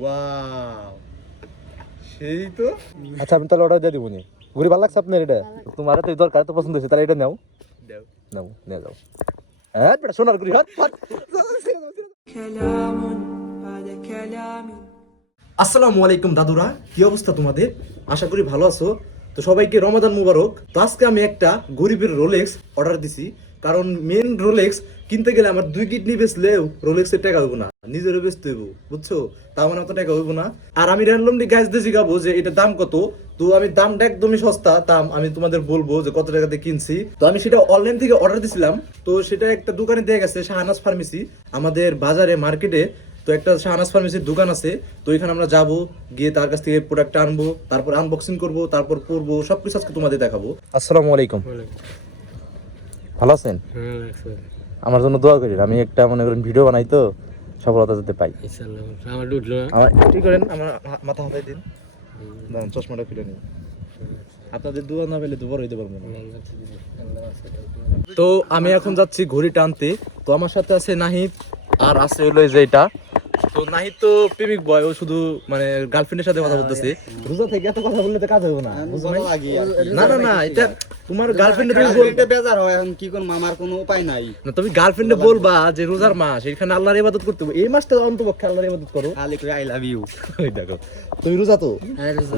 Wow, সেই তো। আচ্ছা আমি তাহলে অর্ডার দিয়ে দিব নি। ঘুরি ভালো লাগছে আপনার এটা? তোমার তো দরকার, তো পছন্দ হয়েছে, তাহলে এটা নাও। দাও। নাও, নিয়ে যাও। হ্যাঁ বেটা, সোনার ঘুরি হাত হাত। আসসালামু আলাইকুম দাদুরা, কি অবস্থা তোমাদের? আশা করি ভালো আছো। তো সবাইকে রমাদান মুবারক। তো আজকে আমি একটা গরিবের রোলেক্স অর্ডার দিছি, কারণ মেন রোলেক্স কিনতে গেলে আমার 2 কিডনি বেচলেও রোলেক্সের টাকা হইব না, নিজেরও বেচতে হইব, বুঝছো? তার মানে অত টাকা হইব না। আর আমি র্যান্ডমলি গাইজ দিয়ে জিগাবো যে এটা দাম কত। তো আমি দামটা একদমই সস্তা, দাম আমি তোমাদের বলবো যে কত টাকাতে কিনছি। তো আমি সেটা অনলাইন থেকে অর্ডার দিছিলাম। তো সেটা একটা দোকানে দিয়ে গেছে, শাহনাজ ফার্মেসি, আমাদের বাজারে মার্কেটে। তো একটা শাহনাজ ফার্মেসির দোকান আছে। তো এখানে আমরা যাব, গিয়ে তার কাছ থেকে প্রোডাক্টটা আনবো, তারপর আনবক্সিং করব, তারপর পরবো, সবকিছু আজকে তোমাদের দেখাবো। আসসালামু আলাইকুম, ভালো আছেন? আমার জন্য দোয়া করি, আমি একটা মনে করেন ভিডিও বানাই, তো সফলতা যেতে পাই। আমার কি করেন, আমার মাথা হাতাই দিন, দাঁড়ান চশমাটা খুলে নিন। আপনাদের দোয়া না পেলে তো বড় হইতে পারবো না। তো আমি এখন যাচ্ছি ঘড়ি টানতে। তো আমার সাথে আছে নাহিদ, আর আছে হলো এই যে এটা। তো নাহিদ তো প্রেমিক বয়, ও শুধু মানে গার্লফ্রেন্ডের সাথে কথা বলতেছে। রোজা থেকে এত কথা বললে তো কাজ হবে না, বুঝছো? না না না, এটা তোমার গার্লফ্রেন্ডে তুমি বলতে বেজার হয়, এখন কি করব, আমার কোনো উপায় নাই। না, তুমি গার্লফ্রেন্ডে বলবা যে রোজার মাস, এখানে আল্লাহর ইবাদত করতে হবে, এই মাসটা অন্তপক্ষে আল্লাহর ইবাদত করো। খালি করে আই লাভ ইউ। ওই দেখো, তুমি রোজা তো,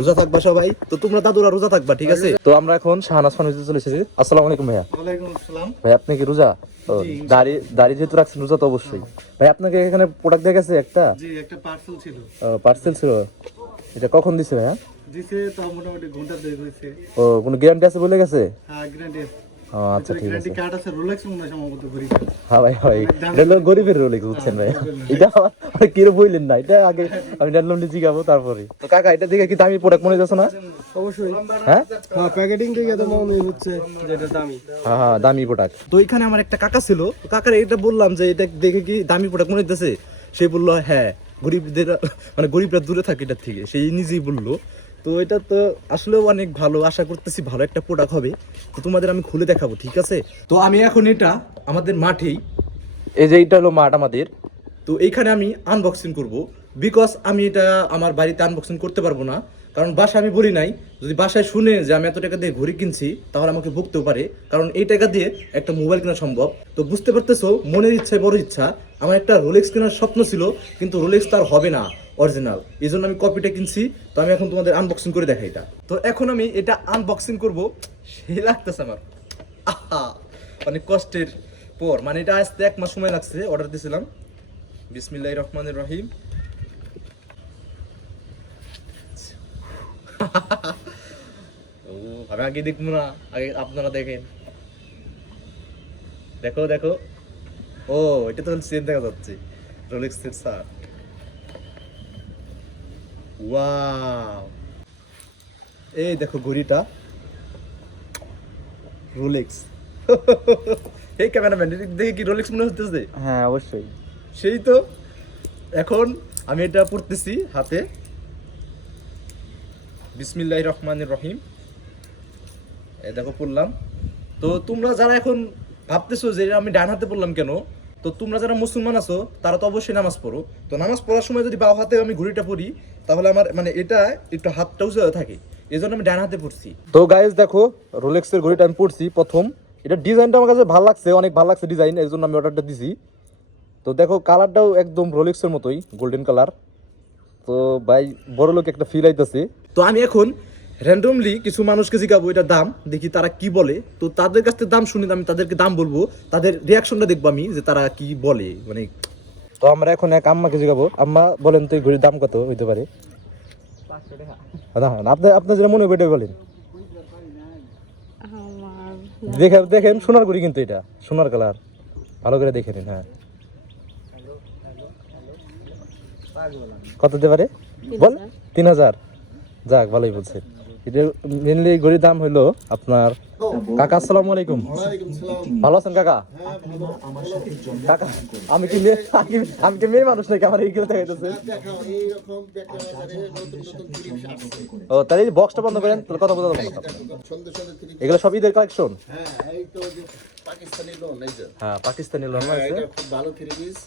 রোজা থাকবা সবাই। তো তোমরা দাদুরা রোজা থাকবা, ঠিক আছে? তো আমরা এখন শাহনাজ ফার্মেসিতে চলে এসেছি। আসসালামু আলাইকুম ভাইয়া। ওয়ালাইকুম আসসালাম। ভাই আপনি কি রোজা? দাড়ি যেহেতু রাখছেন, রোজা তো অবশ্যই। ভাই আপনাকে এখানে প্রোডাক্ট দিয়ে গেছে একটা? জি, একটা পার্সেল ছিল। পার্সেল ছিল। এটা কখন দিছে ভাইয়া? দিছে তো মোটামুটি ঘন্টা দেরি হয়েছে। ও, কোনো গ্যারান্টি আছে বলে গেছে? হ্যাঁ, গ্যারান্টি। ও আচ্ছা, ঠিক আছে। গ্যারান্টি কার্ড আছে, রোলেক্স মনে হয় সম্ভবত ঘড়িটা। হ্যাঁ ভাই, ভাই এটা হলো গরিবের রোলেক্স, বুঝছেন ভাই? এটা আমার কিরো বললেন না, এটা আগে আমি র্যান্ডমলি জিগাবো তারপরে। তো কাকা, এটা দেখে কি দামি প্রোডাক্ট মনে যাচ্ছে না? অবশ্যই। হ্যাঁ হ্যাঁ, প্যাকেটিং থেকে তো মনে হচ্ছে যেটা দামি। হ্যাঁ হ্যাঁ, দামি প্রোডাক্ট। তো এখানে আমার একটা কাকা ছিল, তো কাকার এটা বললাম যে এটা দেখে কি দামি প্রোডাক্ট মনে হচ্ছে? সে বললো হ্যাঁ, গরিবদের মানে গরিবরা দূরে থাকে এটার থেকে, সেই নিজেই বললো। তো এটা তো আসলে অনেক ভালো, আশা করতেছি ভালো একটা প্রোডাক্ট হবে। তো তোমাদের আমি খুলে দেখাবো, ঠিক আছে? তো আমি এখন এটা আমাদের মাঠেই, এই যে এটা হলো মাঠ আমাদের, তো এইখানে আমি আনবক্সিং করব। বিকজ আমি এটা আমার বাড়িতে আনবক্সিং করতে পারবো না, কারণ বাসায় আমি বলি নাই। যদি বাসায় শুনে যে আমি এত টাকা দিয়ে ঘড়ি কিনছি, তাহলে আমাকে ভুগতেও পারে, কারণ এই টাকা দিয়ে একটা মোবাইল কেনা সম্ভব। তো বুঝতে পারতেছো, মনের ইচ্ছা বড় ইচ্ছা। আমার একটা রোলেক্স কেনার স্বপ্ন ছিল, কিন্তু রোলেক্স তার হবে না অরিজিনাল, এই জন্য আমি কপিটা কিনছি। তো আমি এখন তোমাদের আনবক্সিং করে দেখাই এটা। তো এখন আমি এটা আনবক্সিং করব, সেই লাগতেছে আমার, আহা, অনেক কষ্টের পর, মানে এটা আসতে 1 মাস সময় লাগছে, অর্ডার দিয়েছিলাম। বিসমিল্লাহির রহমানির রহিম। ও, আমি আগে দেখবো না, আগে আপনারা দেখেন। দেখো দেখো, ও এটা তো চেন দেখা যাচ্ছে, রোলেক্স এর শার্ট। ওয়াও, এই দেখো ঘড়িটা রোলেক্স। এই ক্যামেরাম্যান, দেখে কি রোলেক্স মনে হচ্ছে? হ্যাঁ অবশ্যই। সেই তো। এখন আমি এটা পড়তেছি হাতে। বিসমিল্লাহির রহমানির রহিম। এই দেখো পড়লাম। তো তোমরা যারা এখন ভাবতেছো যে আমি ডান হাতে পড়লাম কেন, তো তোমরা যারা মুসলমান আছো তারা তো অবশ্যই নামাজ পড়ো। তো নামাজ পড়ার সময় যদি বাও হাতে আমি ঘড়িটা পড়ি, তাহলে আমার মানে এটা একটু হাতটা উঁচু থাকে, এই জন্য আমি ডান হাতে পড়ছি। তো গাইজ দেখো, রোলেক্সের ঘড়িটা আমি পড়ছি প্রথম। এটা ডিজাইনটা আমার কাছে ভালো লাগছে, অনেক ভালো লাগছে ডিজাইন, এই জন্য আমি অর্ডারটা দিছি। তো দেখো কালারটাও একদম রোলেক্সের মতোই, গোল্ডেন কালার। তো ভাই বড় লোক একটা ফিল আইতেছে। তো আমি এখন র্যান্ডমলি কিছু মানুষকে জিজ্ঞাবো এটার দাম, দেখি তারা কি বলে। তো তাদের কাছ থেকে দাম শুনে আমি তাদেরকে দাম বলবো, তাদের রিয়াকশনটা দেখবো আমি যে তারা কি বলে, মানে। তো আমরা এখন এক আম্মাকে জিজ্ঞাবো, আম্মা বলেন তো এই ঘড়ির দাম কত হইতে পারে? 500 টাকা। না আপনার যেটা মনে হবে এটা বলেন। দেখেন সোনার ঘড়ি, কিন্তু এটা সোনার কালার, ভালো করে দেখে নিন। হ্যাঁ, কত দিতে পারে বল? 3000। যাক, ভালোই বলছে। এটা মেনলি ঘড়ির দাম হলো আপনার কাকা আসসালামু আলাইকুম। ভালো আছেন কাকা? কাকা আমি কি মেয়ে মানুষ নাকি আমার এইগুলো দেখাইতেছে? ও তাহলে এই বক্সটা বন্ধ করেন, তাহলে কথা বলতে পারবো না। এগুলো সব ঈদের কালেকশন? হ্যাঁ পাকিস্তানি লোন আছে।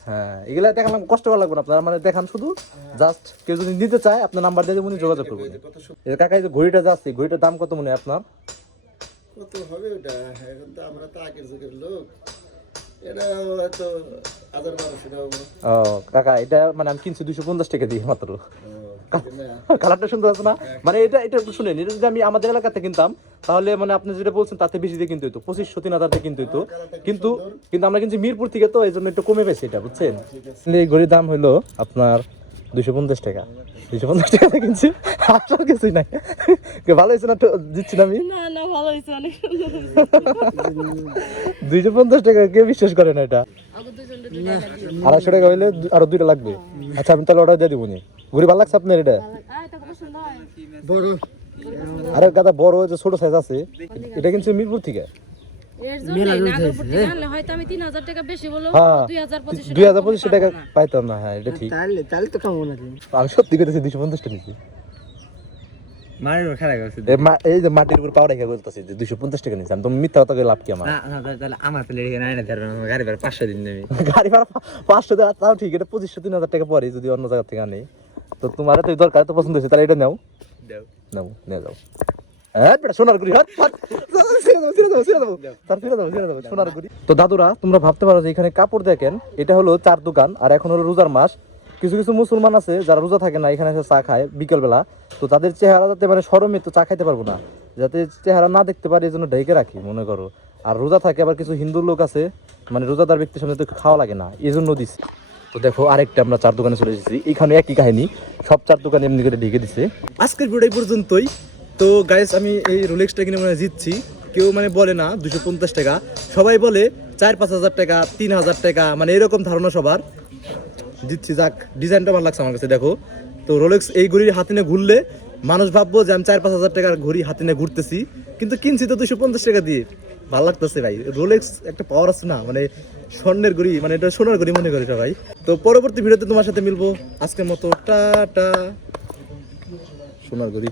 হ্যাঁ এগুলা দেখালাম, কষ্ট করা লাগবে না আপনারা, মানে দেখান শুধু, জাস্ট কেউ যদি নিতে চায় আপনার নাম্বার দিয়ে উনি যোগাযোগ করবেন। কাকা এই যে ঘড়িটা যাচ্ছে, ঘড়িটার দাম কত মনে হয় আপনার? কত হবে ওটা? এখন তো আমরা তো আগের যুগের লোক, এটা হয়তো 1000-1200 টাকা হবে। ও কাকা এটা মানে আমি কিনছি 250 টাকা দিয়ে মাত্র। কালারটা সুন্দর আছে না? মানে এটা একটু শুনেন, এটা যদি আমি আমাদের এলাকাতে কিনতাম তাহলে মানে আপনি যেটা বলছেন তাতে বেশি দিয়ে কিনতে হতো, 2500-3000 টাকা কিনতে হতো, কিন্তু আমরা কিনছি মিরপুর থেকে, তো এই জন্য একটু কমে পেয়েছি এটা, বুঝছেন? এই ঘড়ির দাম হলো আপনার 250 টাকা। 250 টাকা কিনছি, আসলে কিছুই নাই। ভালো হয়েছে না? দিচ্ছি না আমি? না ভালো হয়েছে, অনেক সুন্দর 250 টাকা কে বিশ্বাস করে না এটা? 250 টাকা হইলে আরো দুইটা লাগবে। আচ্ছা আমি তাহলে অর্ডার দিয়ে দিব নি। ঘুরি ভালো লাগছে আপনার এটা? বড় আরে গাদা বড় যে ছোট সাইজ আছে, এটা কিন্তু মিরপুর থেকে। এর জন্য নাগরপুর থেকে আনলে হয়তো আমি 3000 টাকা বেশি বলবো, হ্যাঁ 2500 টাকা পাইতাম না। হ্যাঁ এটা ঠিক, তাহলে তো কেমন আছে? আমি সত্যি কইতেছি 250 টাকা নিছি। মারির খারাপ আছে এই যে মাটির উপর পাও রেখে বলতেছি যে 250 টাকা নিছি, আমি তো মিথ্যা কথা কই লাভ কি আমার? না তাহলে আমার তো লেগে নাই না, গাড়ি ভাড়া 500 দিন নেবে। গাড়ি ভাড়া 500 টাকা তাও ঠিক, এটা 2500-3000 টাকা পরে যদি অন্য জায়গা থেকে আনি। তো তোমার তো দরকার, তো পছন্দ হয়েছে, তাহলে এটা নাও নিয়ে যাও। হ্যাঁ বেটা সোনার গুড়ি, সোনার গুড়ি। তো দাদুরা তোমরা ভাবতে পারো যে এখানে কাপড় দেখেন, এটা হলো চার দোকান, আর এখন হলো রোজার মাস। কিছু কিছু মুসলমান আছে যারা রোজা থাকে না, এখানে এসে চা খায় বিকেলবেলা। তো তাদের চেহারা যাতে মানে শরমে তো চা খাইতে পারবো না, যাতে চেহারা না দেখতে পারে এই জন্য ঢেকে রাখি মনে করো। আর রোজা থাকে, আবার কিছু হিন্দু লোক আছে মানে রোজাদার ব্যক্তির সামনে তো খাওয়া লাগে না, এই জন্য দিচ্ছি। তো দেখো আরেকটা আমরা চার দোকানে চলে এসেছি, এখানে একই কাহিনী, সব চার দোকানে এমনি করে ঢেকে দিছে। আজকের ভিডিও এই পর্যন্তই। তো গাইস আমি এই রোলেক্সটা কিনে মানে জিতছি। কেউ মানে বলে না 250 টাকা, সবাই বলে 4-5 হাজার টাকা, 3000 টাকা, মানে এরকম ধারণা সবার। জিতছি, যাক ডিজাইনটা ভালো লাগছে আমার কাছে। দেখো তো রোলেক্স এই ঘড়ি হাতে নিয়ে ঘুরলে মানুষ ভাববো যে আমি 4-5 হাজার টাকার ঘড়ি হাতে নিয়ে ঘুরতেছি, কিন্তু কিনছি তো 250 টাকা দিয়ে। ভালো লাগতেছে ভাই, রোলেক্স একটা পাওয়ার আছে না, মানে স্বর্ণের ঘড়ি, মানে এটা সোনার ঘড়ি মনে করি সবাই। তো পরবর্তী ভিডিওতে তোমার সাথে মিলবো, আজকের মতো টাটা। সোনার ঘড়ি।